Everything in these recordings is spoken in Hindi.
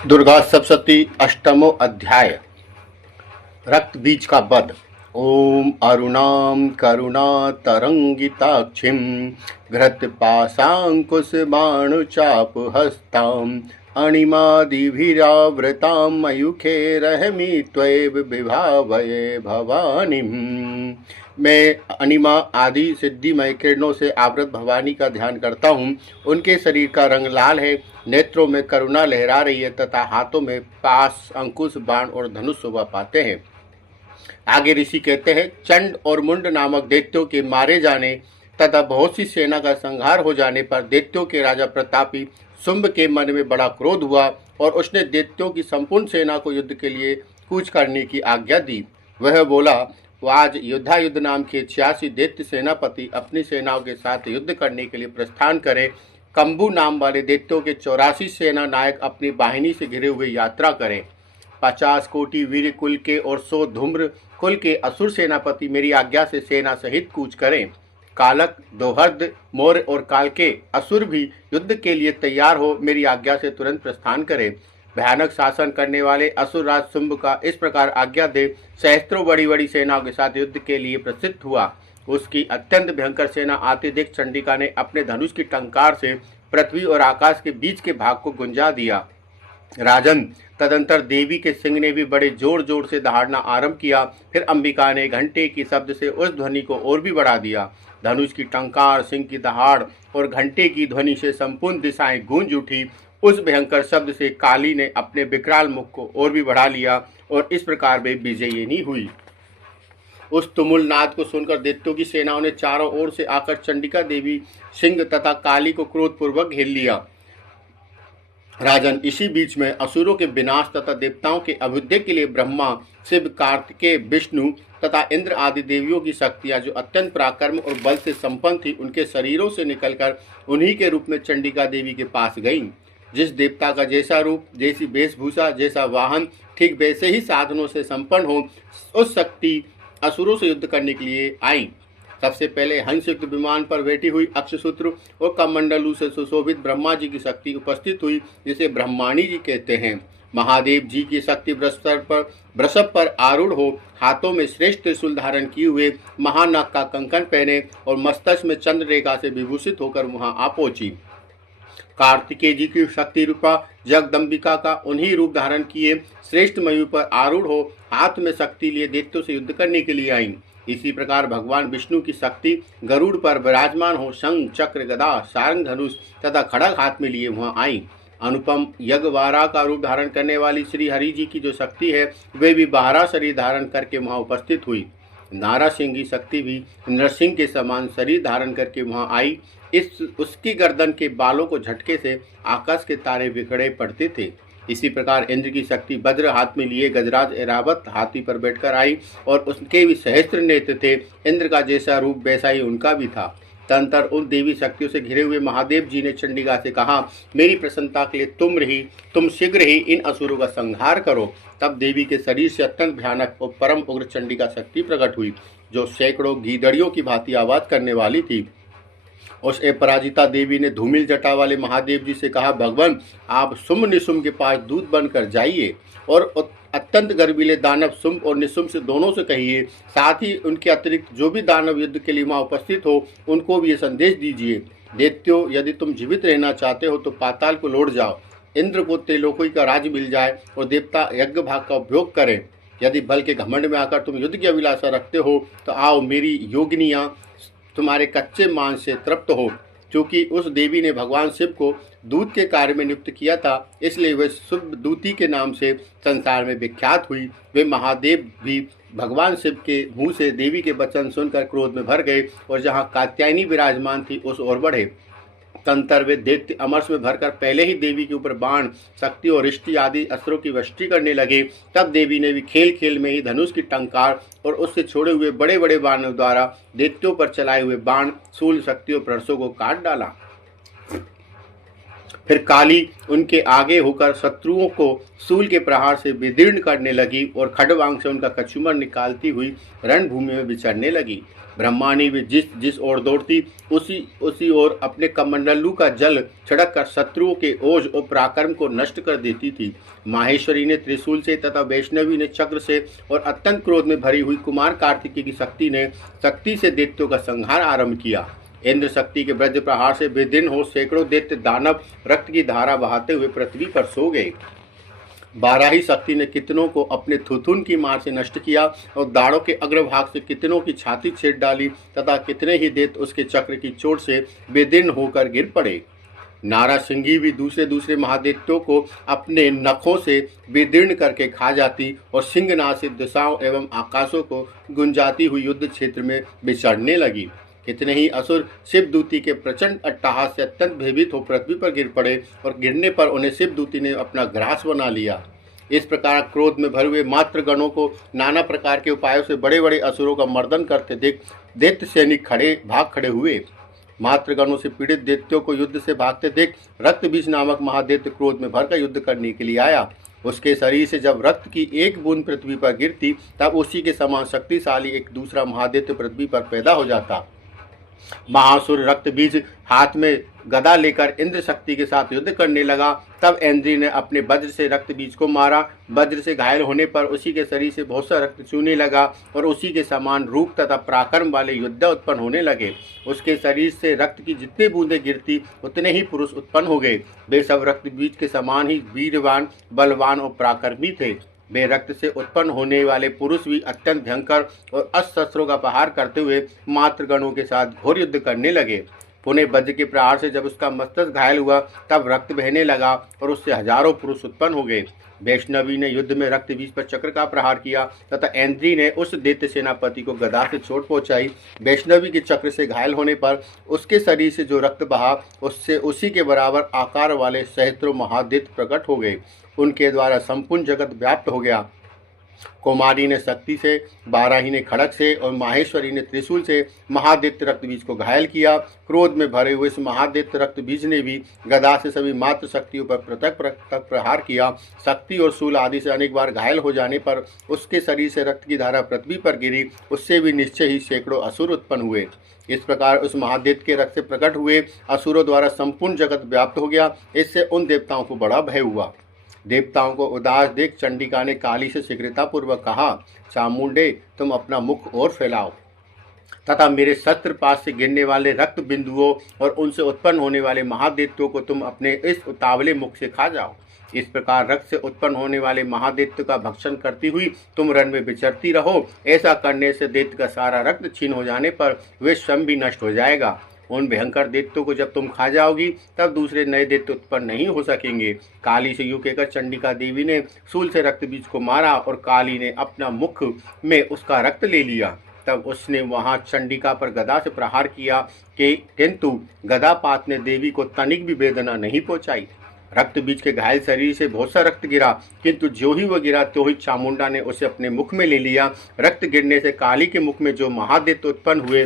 दुर्गा सप्तशती अष्टमो अध्याय। रक्त बीज का वध। ओम अरुणाम करुणातरंगिताक्षिं घृतपाशांकुश बाणुचाप हस्ताम अणिमादिभिरावृतां मयूखेरहमि त्वैव विभावये भवानीम्। मैं अनिमा आदि सिद्धिमय किरणों से आवृत भवानी का ध्यान करता हूँ। उनके शरीर का रंग लाल है, नेत्रों में करुणा लहरा रही है तथा हाथों में पाश, अंकुश, बाण और धनुष शोभा पाते हैं। आगे ऋषि कहते हैं, चंड और मुंड नामक दैत्यों के मारे जाने तथा बहुत सी सेना का संहार हो जाने पर दैत्यों के राजा प्रतापी शुंभ के मन में बड़ा क्रोध हुआ और उसने दैत्यों की संपूर्ण सेना को युद्ध के लिए कूच करने की आज्ञा दी। वह बोला, वो आज युद्धायुद्ध नाम के 86 दैत्य सेनापति अपनी सेनाओं के साथ युद्ध करने के लिए प्रस्थान करें। कंबू नाम वाले दैत्यों के 84 सेना नायक अपनी वाहिनी से घिरे हुए यात्रा करें। 50 कोटि वीर कुल के और 100 धूम्र कुल के असुर सेनापति मेरी आज्ञा से सेना सहित कूच करें। कालक, दोहर्द, मौर्य और काल के असुर भी युद्ध के लिए तैयार हो मेरी आज्ञा से तुरंत प्रस्थान करें। भयानक शासन करने वाले असुर राज शुंभ का इस प्रकार आज्ञा दे सहस्त्रों बड़ी बड़ी सेनाओं के साथ युद्ध के लिए प्रसिद्ध हुआ। उसकी अत्यंत भयंकर सेना आते देख चंडिका ने अपने धनुष की टंकार से पृथ्वी और आकाश के बीच के भाग को गुंजा दिया। राजन, तदंतर देवी के सिंह ने भी बड़े जोर जोर से दहाड़ना आरंभ किया। फिर अंबिका ने घंटे की शब्द से उस ध्वनि को और भी बढ़ा दिया। धनुष की टंकार, सिंह की दहाड़ और घंटे की ध्वनि से संपूर्ण दिशाएं गूंज उठी। उस भयंकर शब्द से काली ने अपने विकराल मुख को और भी बढ़ा लिया और इस प्रकार वे विजयिनी हुई। उस तुमुल नाद को सुनकर दैत्यों की सेनाओं ने चारों ओर से आकर चंडिका देवी, सिंह तथा काली को क्रोधपूर्वक घेर लिया। राजन, इसी बीच में असुरों के विनाश तथा देवताओं के अभ्युदय के लिए ब्रह्मा, शिव, कार्तिकेय, विष्णु तथा इंद्र आदि देवियों की शक्तियां जो अत्यंत पराक्रम और बल से संपन्न थी, उनके शरीरों से निकलकर उन्हीं के रूप में चंडिका देवी के पास गईं। जिस देवता का जैसा रूप, जैसी वेशभूषा, जैसा वाहन, ठीक वैसे ही साधनों से संपन्न हो, उस शक्ति असुरों से युद्ध करने के लिए आई। सबसे पहले हंसयुक्त विमान पर बैठी हुई अक्षसूत्र और कमंडलू से सुशोभित ब्रह्मा जी की शक्ति उपस्थित हुई, जिसे ब्रह्माणी जी कहते हैं। महादेव जी की शक्ति वृषभ पर आरूढ़ हो, हाथों में श्रेष्ठ त्रिशूल धारण किए हुए, महानाग का कंकन पहने और मस्तक में चंद्र रेखा से विभूषित होकर वहां आ पहुंची। कार्तिकेय जी की शक्ति रूपा जगदम्बिका का उन्हीं रूप धारण किए श्रेष्ठ मयूर पर आरूढ़ हो, हाथ में शक्ति लिए दैत्यों से युद्ध करने के लिए आई। इसी प्रकार भगवान विष्णु की शक्ति गरुड़ पर विराजमान हो, शंख, चक्र, गदा, सारंग, धनुष तथा खड़ग हाथ में लिए वहां आई। अनुपम यज्ञवारा का रूप धारण करने वाली श्री हरि जी की जो शक्ति है, वे भी 12 शरीर धारण करके वहां उपस्थित हुई। नारा सिंह की शक्ति भी नरसिंह के समान शरीर धारण करके वहां आई। उसकी गर्दन के बालों को झटके से आकाश के तारे बिखरे पड़ते थे। इसी प्रकार इंद्र की शक्ति वज्र हाथ में लिए गजराज ऐरावत हाथी पर बैठकर आई और उसके भी सहस्त्र नेत्र थे। इंद्र का जैसा रूप वैसा ही उनका भी था। तदंतर उन देवी शक्तियों से घिरे हुए महादेव जी ने चंडिका से कहा, मेरी प्रसन्नता के लिए तुम शीघ्र ही इन असुरों का संहार करो। तब देवी के शरीर से अत्यंत भयानक और परम उग्र चंडिका शक्ति प्रकट हुई, जो सैकड़ों गीदड़ियों की भांति आवाज करने वाली थी। उस अपराजिता देवी ने धूमिल जटा वाले महादेव जी से कहा, भगवान, आप शुंभ निशुंभ के पास दूत बनकर जाइए और अत्यंत गर्वीले दानव शुंभ और निशुंभ से दोनों से कहिए, साथ ही उनके अतिरिक्त जो भी दानव युद्ध के लिए वहां उपस्थित हो, उनको भी ये संदेश दीजिए, दैत्यों, यदि तुम जीवित रहना चाहते हो तो पाताल को लौट जाओ। इंद्र को त्रिलोकी का राज्य मिल जाए और देवता यज्ञ भाग का उपयोग करें। यदि बल के घमंड में आकर तुम युद्ध की अभिलाषा रखते हो तो आओ, मेरी योगिनियां तुम्हारे कच्चे मांस से तृप्त हो। क्योंकि उस देवी ने भगवान शिव को दूत के कार्य में नियुक्त किया था, इसलिए वे शुभ दूती के नाम से संसार में विख्यात हुई। वे महादेव भी भगवान शिव के मुंह से देवी के वचन सुनकर क्रोध में भर गए और जहाँ कात्यायनी विराजमान थी उस ओर बढ़े। तंतर वे दैत्य अमरस में भरकर पहले ही देवी के ऊपर बाण, शक्ति और रिष्टि आदि अस्त्रों की वृष्टि करने लगे। तब देवी ने भी खेल खेल में ही धनुष की टंकार और उससे छोड़े हुए बड़े बड़े बाणों द्वारा दैत्यों पर चलाए हुए बाण, शूल, शक्ति और प्रहसों को काट डाला। फिर काली उनके आगे होकर शत्रुओं को शूल के प्रहार से विदीर्ण करने लगी और खड्गवांग से उनका कछुमर निकालती हुई रणभूमि में विचरने लगी। ब्रह्माणी भी जिस जिस ओर दौड़ती उसी ओर अपने कमंडलू का जल छिड़क कर शत्रुओं के ओज और पराक्रम को नष्ट कर देती थी। माहेश्वरी ने त्रिशूल से तथा वैष्णवी ने चक्र से और अत्यंत क्रोध में भरी हुई कुमार कार्तिकी की शक्ति से दैत्यों का संहार आरंभ किया। इंद्र शक्ति के वज्र प्रहार से विदीर्ण हो सैकड़ों दैत्य दानव रक्त की धारा बहाते हुए पृथ्वी पर सो गए। बाराही शक्ति ने कितनों को अपने थुथुन की मार से नष्ट किया और दाढ़ों के अग्रभाग से कितनों की छाती छेद डाली तथा कितने ही दैत्य उसके चक्र की चोट से विदीर्ण होकर गिर पड़े। नारा सिंही भी दूसरे महादैत्यों को अपने नखों से विदीर्ण करके खा जाती और सिंहनाद से दिशाओं एवं आकाशों को गुंजाती हुई युद्ध क्षेत्र में विचरने लगी। कितने ही असुर शिवदूती के प्रचंड अट्टहास से अत्यंत भयभीत हो पृथ्वी पर गिर पड़े और गिरने पर उन्हें शिवदूती ने अपना ग्रास बना लिया। इस प्रकार क्रोध में भरे हुए मातृगणों को नाना प्रकार के उपायों से बड़े बड़े असुरों का मर्दन करते देख दैत्य सैनिक भाग खड़े हुए। मातृगणों से पीड़ित दैत्यों को युद्ध से भागते देख रक्तबीज नामक महादैत्य क्रोध में भरकर युद्ध करने के लिए आया। उसके शरीर से जब रक्त की एक बूंद पृथ्वी पर गिरती तब उसी के समान शक्तिशाली एक दूसरा महादैत्य पृथ्वी पर पैदा हो जाता। महासुर रक्तबीज हाथ में गदा लेकर इंद्र शक्ति के साथ युद्ध करने लगा। तब इंद्र ने अपने वज्र से रक्तबीज को मारा। वज्र से घायल होने पर उसी के शरीर से बहुत सा रक्त चूने लगा और उसी के समान रूप तथा पराक्रम वाले योद्धा उत्पन्न होने लगे। उसके शरीर से रक्त की जितनी बूंदें गिरती उतने ही पुरुष उत्पन्न हो गए। वे सब रक्तबीज के समान ही वीरवान, बलवान और पराक्रमी थे। वे रक्त से उत्पन्न होने वाले पुरुष भी अत्यंत भयंकर और अस्त्र का प्रहार करते हुए मातृगणों के साथ घोर युद्ध करने लगे। पुणे वज्र के प्रहार से जब उसका मस्तक घायल हुआ तब रक्त बहने लगा और उससे हजारों पुरुष उत्पन्न हो गए। वैष्णवी ने युद्ध में रक्तबीज पर चक्र का प्रहार किया तथा ऐन्द्री ने उस दैत्य सेनापति को गदा से चोट पहुंचाई। वैष्णवी के चक्र से घायल होने पर उसके शरीर से जो रक्त बहा उससे उसी के बराबर आकार वाले सहस्त्रों महादैत्य प्रकट हो गए। उनके द्वारा संपूर्ण जगत व्याप्त हो गया। कुमारी ने शक्ति से, बाराही ने खड़ग से और माहेश्वरी ने त्रिशूल से महादैत्य रक्तबीज को घायल किया। क्रोध में भरे हुए इस महादैत्य रक्तबीज ने भी गदा से सभी मात्र शक्तियों पर पृथक प्रहार किया। शक्ति और शूल आदि से अनेक बार घायल हो जाने पर उसके शरीर से रक्त की धारा पृथ्वी पर गिरी। उससे भी निश्चय ही सैकड़ों असुर उत्पन्न हुए। इस प्रकार उस महादैत्य के रक्त से प्रकट हुए असुरों द्वारा संपूर्ण जगत व्याप्त हो गया। इससे उन देवताओं को बड़ा भय हुआ। देवताओं को उदास देख चंडिका ने काली से शीघ्रतापूर्वक कहा, चामुंडे तुम अपना मुख और फैलाओ तथा मेरे शस्त्रपात से गिरने वाले रक्त बिंदुओं और उनसे उत्पन्न होने वाले महादैत्यों को तुम अपने इस उतावले मुख से खा जाओ। इस प्रकार रक्त से उत्पन्न होने वाले महादैत्य का भक्षण करती हुई तुम रण में विचरती रहो। ऐसा करने से दैत्य का सारा रक्त छीन हो जाने पर वे स्वयं भी नष्ट हो जाएगा। उन भयंकर दैत्यों को जब तुम खा जाओगी तब दूसरे नए दैत्य उत्पन्न नहीं हो सकेंगे। काली से यूं कहकर चंडिका देवी ने शूल से रक्तबीज को मारा और काली ने अपना मुख में उसका रक्त ले लिया। तब उसने वहां चंडिका पर गदा से प्रहार किया किंतु गदापात ने देवी को तनिक भी वेदना नहीं पहुंचाई। रक्तबीज के घायल शरीर से बहुत सा रक्त गिरा किंतु जो ही वह गिरा तो ही चामुंडा ने उसे अपने मुख में ले लिया। रक्त गिरने से काली के मुख में जो महादैत्य उत्पन्न हुए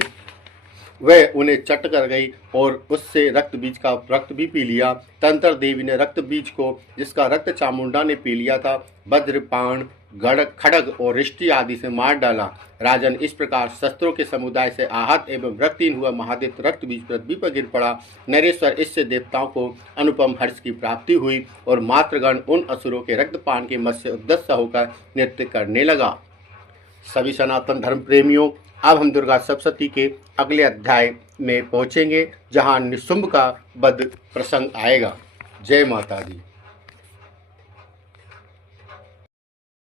वह उन्हें चट कर गई और उससे रक्तबीज का रक्त भी पी लिया। तंत्र देवी ने रक्तबीज को जिसका रक्त चामुंडा ने पी लिया था वज्रपाण, खड़ग और रिष्टि आदि से मार डाला। राजन, इस प्रकार शस्त्रों के समुदाय से आहत एवं रक्तहीन हुआ महादैत्य रक्तबीज पृथ्वी पर गिर पड़ा। नरेश्वर, इससे देवताओं को अनुपम हर्ष की प्राप्ति हुई और मातृगण उन असुरों के रक्तपान के मत से उद्दस्त होकर नृत्य करने लगा। सभी सनातन धर्म प्रेमियों, अब हम दुर्गा सप्तशती के अगले अध्याय में पहुंचेंगे जहां निशुंभ का वध प्रसंग आएगा। जय माता दी।